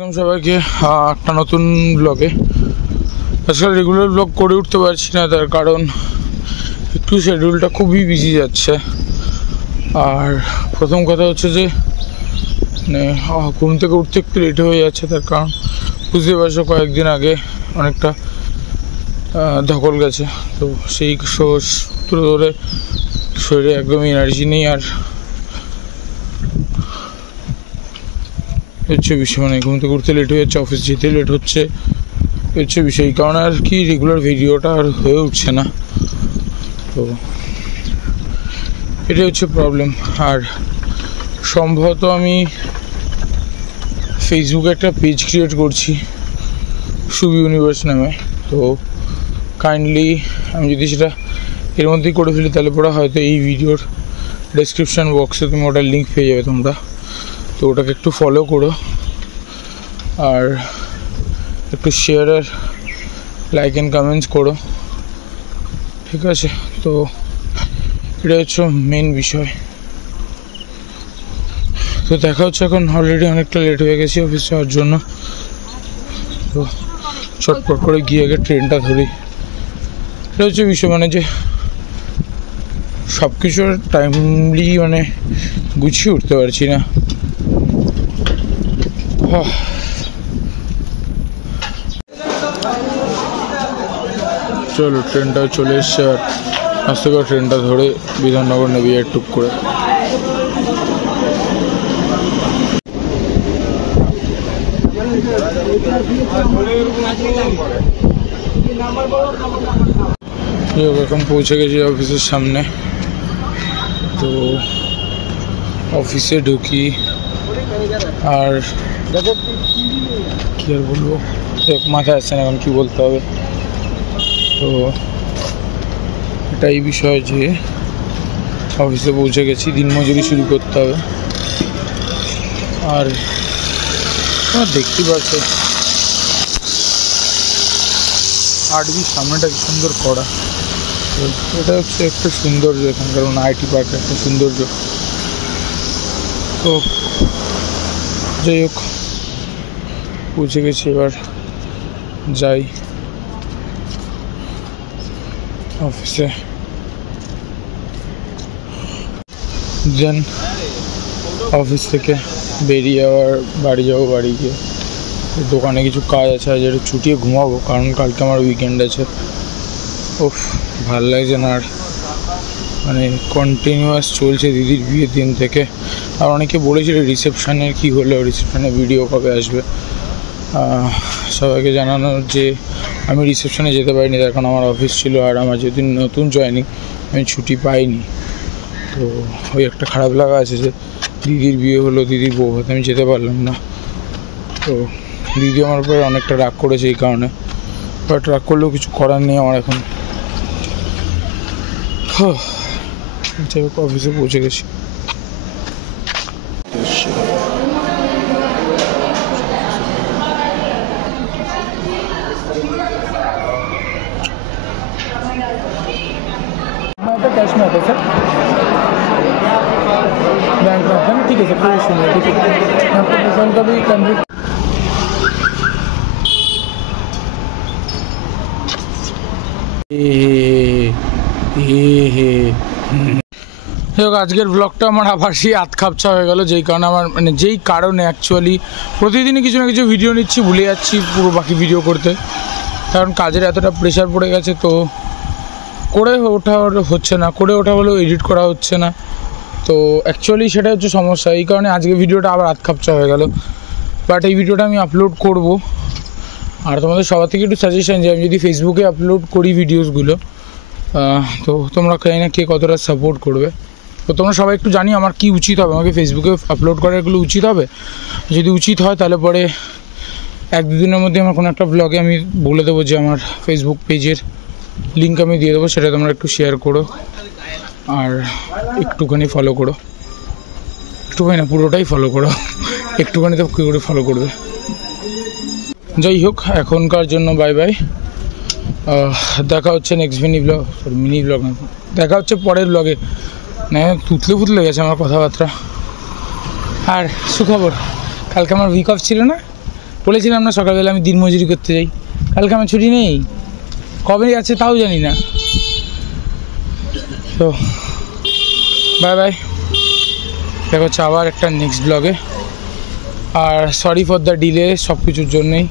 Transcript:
Welcome সবাইকে একটা নতুন ব্লগে। আজকাল রেগুলার ব্লগ করে উঠতে পারছি না, তার কারণ একটু শিডিউলটা খুবই বিজি যাচ্ছে। আর প্রথম কথা হচ্ছে যে মানে ঘুম থেকে উঠতে একটু লেট হয়ে যাচ্ছে, তার কারণ বুঝতে পারছো কয়েকদিন আগে অনেকটা ধকল গেছে। তো সেই সূত্র ধরে শরীরে একদম এনার্জি নেই। আর হচ্ছে বিষয় মানে ঘুম থেকে উঠতে লেট হয়ে যাচ্ছে, অফিস যেতে লেট হচ্ছে, হচ্ছে বিষয়। এই কারণে আর কি রেগুলার ভিডিওটা আর হয়ে উঠছে না। তো এটাই হচ্ছে প্রবলেম। আর সম্ভবত আমি ফেসবুকে একটা পেজ ক্রিয়েট করছি শুভ ইউনিভার্স নামে। তো কাইন্ডলি আমি যদি সেটা এর মধ্যেই করে ফেলি তাহলে পরে হয়তো এই ভিডিওর ডেসক্রিপশান বক্সে তুমি ওটার লিঙ্ক পেয়ে যাবে তোমরা। তো ওটাকে একটু ফলো করো আর একটু শেয়ার আর লাইক অ্যান্ড কমেন্টস করো, ঠিক আছে? তো এটা হচ্ছে মেন বিষয়। তো দেখা হচ্ছে, এখন অলরেডি অনেকটা লেট হয়ে গেছি অফিস যাওয়ার জন্য। তো চটপট করে গিয়ে আগে ট্রেনটা ধরি। এটা হচ্ছে বিষয়, মানে যে সব কিছু টাইমলি মানে গুছিয়ে উঠতে পারছি না। চলো, ট্রেনটাও চলে এসছে। আর আস্তে করে ট্রেনটা ধরে বিধাননগর নেবে টুক করে। এখন পৌঁছে গেছি অফিসের সামনে। তো অফিসে ঢুকি আর কি আর বলবো, মাথায় আসছে না এখন কি বলতে হবে। তো এটাই বিষয় যে অফিসে পৌঁছে গেছি, দিনমজুরি শুরু করতে হবে। আর দেখতে পাচ্ছ আরবি সামনেটা কি সুন্দর করা। তো এটা হচ্ছে একটা সৌন্দর্য এখানকার, আইটি পার্কের একটা সৌন্দর্য। তো যাই হোক, পৌঁছে গেছি, এবার যাই অফিসে। দেন অফিস থেকে বেরিয়ে আবার বাড়ি যাবো। বাড়ি গিয়ে দোকানে কিছু কাজ আছে, আজ একটু ছুটিয়ে ঘুমাবো, কারণ কালকে আমার উইকেন্ড আছে। ওফ, ভাল লাগছে না আর, মানে কন্টিনিউয়াস চলছে দিদির বিয়ের দিন থেকে। আর অনেকে বলেছিল রিসেপশানের কী হলো, রিসেপশানের ভিডিও কবে আসবে। সবাইকে জানানোর যে আমি রিসেপশানে যেতে পারিনি, তার কারণ আমার অফিস ছিল। আর আমার যেদিন নতুন জয়েনিং, আমি ছুটি পাইনি। তো ওই একটা খারাপ লাগা আছে যে দিদির বিয়ে হলো, দিদির বউ হতে আমি যেতে পারলাম না। তো দিদি আমার উপরে অনেকটা রাগ করেছে এই কারণে, বাট রাগ করলেও কিছু করার নেই আমার এখন। যাই হোক, অফিসে পৌঁছে গেছি। कैश में आता है सर, बैंक में आता है ना, ठीक है सर, कोई इशू नहीं है, ठीक है। आपको रिफंड का भी कंप्लीट আজকের ব্লগটা আমার আবার সেই আতখাপছা হয়ে গেল, যেই কারণে আমার মানে যেই কারণে অ্যাকচুয়ালি প্রতিদিনই কিছু না কিছু ভিডিও নিচ্ছি, ভুলে যাচ্ছি পুরো বাকি ভিডিও করতে, কারণ কাজের এতটা প্রেশার পড়ে গেছে। তো করে ওঠা হচ্ছে না, করে ওঠা হলেও এডিট করা হচ্ছে না। তো অ্যাকচুয়ালি সেটা হচ্ছে সমস্যা। এই কারণে আজকে ভিডিওটা আবার আতখাপছা হয়ে গেল। বাট এই ভিডিওটা আমি আপলোড করব। আর তোমাদের সবার থেকে একটু সাজেশন যে আমি যদি ফেসবুকে আপলোড করি ভিডিওসগুলো, তো তোমরা না কে কতটা সাপোর্ট করবে। তো তোমরা সবাই একটু জানি আমার কি উচিত হবে, আমাকে ফেসবুকে আপলোড করারগুলো উচিত হবে। যদি উচিত হয় তাহলে পরে 1-2 দিনের মধ্যে আমার কোনো একটা ব্লগে আমি বলে দেবো যে আমার ফেসবুক পেজের লিঙ্ক আমি দিয়ে দেবো, সেটা তোমরা একটু শেয়ার করো আর একটুখানি ফলো করো। একটুখানি না, পুরোটাই ফলো করো, একটুখানি তো কী করে ফলো করবে। যাই হোক, এখনকার জন্য বাই বাই। দেখা হচ্ছে নেক্সট মিনি ব্লগ না, দেখা হচ্ছে পরের ব্লগে। মানে তুতলে গেছে আমার কথাবার্তা। আর সুখবর, কালকে আমার উইক অফ ছিল না, বলেছিলাম না সকালবেলা আমি দিনমজুরি করতে যাই, কালকে আমার ছুটি নেই, কবে আছে তাও জানি না। তো বাই বাই, দেখা হচ্ছে আবার একটা নেক্সট ব্লগে। আর সরি ফর দ্য ডিলে সব কিছুর জন্যেই।